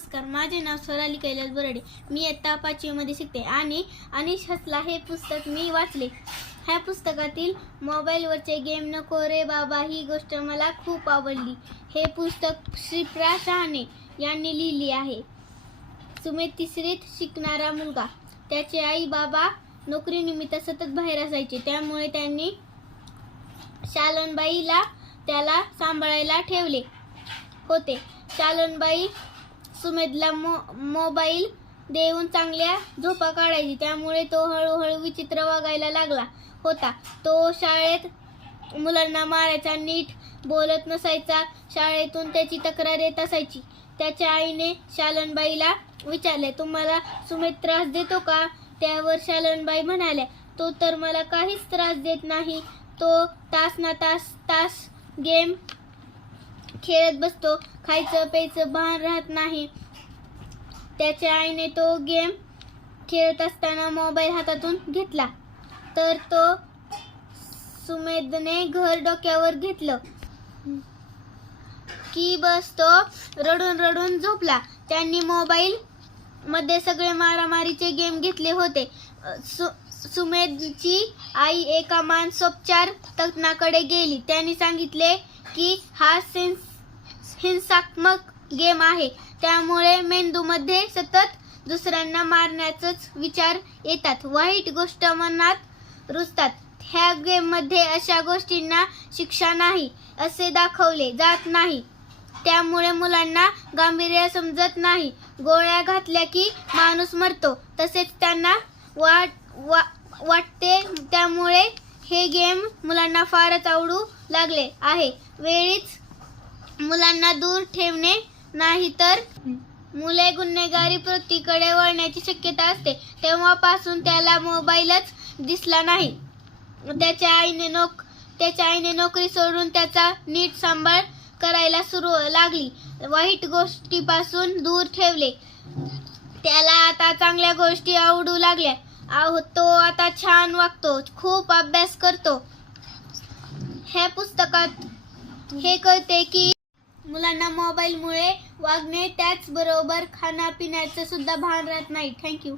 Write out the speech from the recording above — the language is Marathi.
नमस्कार, माझे नाव स्वराली कैलास बरडे. मी इयत्ता 5वी मध्ये शिकते आणि अनिश हसला हे पुस्तक मी वाचले. ह्या पुस्तकातील मोबाईलवरचे गेम नको रे बाबा ही गोष्ट मला खूप आवडली. हे पुस्तक श्रीप्रा शहाणे यांनी लिहिली आहे. सुमेध 3रीत शिकणारा मुलगा. त्याचे आई बाबा नोकरीनिमित्त सतत बाहेर असायचे, त्यामुळे त्यांनी शालनबाईला त्याला सांभाळायला ठेवले होते. शालनबाई सुमेधला मोबाईल देऊन चांगल्या झोपा काढायची, त्यामुळे तो हळूहळू विचित्र वागायला लागला होता. तो शाळेत मुलांना मारायचा, नीट बोलत नसायचा. शाळेतून त्याची तक्रार येत असायची. त्याच्या आईने शालनबाईला विचारले, तुम्हाला सुमेध त्रास देतो का? त्यावर शालनबाई म्हणाल्या, तो तर मला काहीच त्रास देत नाही. तो तास गेम खेळत बसतो, खायचं प्यायचं भान राहत नाही. त्याच्या आईने तो गेम खेळत असताना मोबाईल हातातून घेतला तर तो सुमेधने घर डोक्यावर घेतलं की बस तो रडून रडून झोपला. त्यांनी मोबाईल मध्ये सगळे मारामारीचे गेम घेतले होते. सुमेधची आई एका मानसोपचार तज्ञाकडे गेली. त्यांनी सांगितले की हा हिंसात्मक गेम आहे, त्यामुळे मेंदूमध्ये सतत दुसऱ्यांना मारण्याचेच विचार येतात, वाईट गोष्ट मनात रुजतात. ह्या गेममध्ये अशा गोष्टींना शिक्षा नाही असे दाखवले जात नाही, त्यामुळे मुलांना गांभीर्य समजत नाही. गोळ्या घातल्या की माणूस मरतो तसेच त्यांना वाटते, त्यामुळे हे गेम मुलांना फारच आवडू लागले आहे. वेळीच मुलांना दूर ठेवणे, नाहीतर मुले गुन्हेगारी प्रवृत्तीकडे वळण्याची शक्यता असते. तेव्हापासून त्याला मोबाईलच दिसला नाही. त्याच्या आईने नोकरी सोडून त्याचा नीट सांभाळ करायला सुरू लागली. वाईट गोष्टीपासून दूर ठेवले. त्याला आता चांगल्या गोष्टी आवडू लागल्या. तो आता छान वागतो, खूप अभ्यास करतो. ह्या पुस्तकात हे कळते की मुलांना मोबाईलमुळे वागणे, त्याचबरोबर खाण्यापिण्याचं सुद्धा भान राहत नाही. थँक्यू.